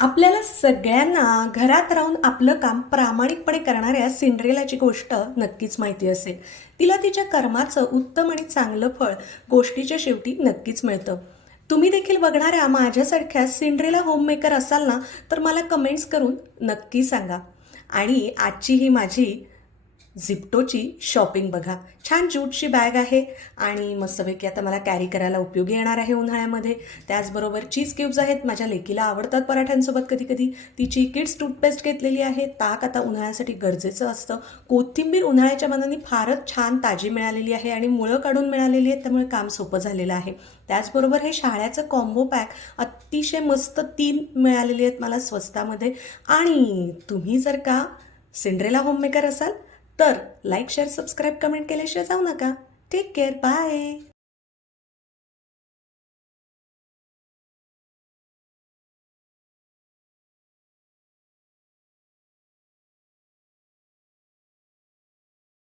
आपल्याला सगळ्यांना घरात राहून आपलं काम प्रामाणिकपणे करणाऱ्या सिंड्रेलाची गोष्ट नक्कीच माहिती असेल. तिला तिच्या कर्माचं उत्तम आणि चांगलं फळ गोष्टीच्या शेवटी नक्कीच मिळतं. तुम्ही देखील बघणाऱ्या माझ्यासारख्या सिंड्रेला होममेकर असाल ना, तर मला कमेंट्स करून नक्की सांगा. आणि आजची ही माझी झिप्टोची शॉपिंग बघा. छान ज्यूटची बॅग आहे आणि मस्तपैकी आता मला कॅरी करायला उपयोगी येणार आहे उन्हाळ्यामध्ये. त्याचबरोबर चीज क्यूब्स आहेत, माझ्या लेकीला आवडतात पराठ्यांसोबत कधी कधी. तिची किड्स टूथपेस्ट घेतलेली आहे. ताक आता उन्हाळ्यासाठी गरजेचं असतं. कोथिंबीर उन्हाळ्याच्या मनाने फारच छान ताजी मिळालेली आहे आणि मुळं काढून मिळालेली आहेत, त्यामुळे काम सोपं झालेलं आहे. त्याचबरोबर हे शाळ्याचं कॉम्बो पॅक अतिशय मस्त 3 मिळालेली आहेत मला स्वस्तामध्ये. आणि तुम्ही जर का सिंड्रेला होममेकर असाल तर लाईक शेअर सबस्क्राईब कमेंट केल्याशिवाय जाऊ नका. Take care. बाय.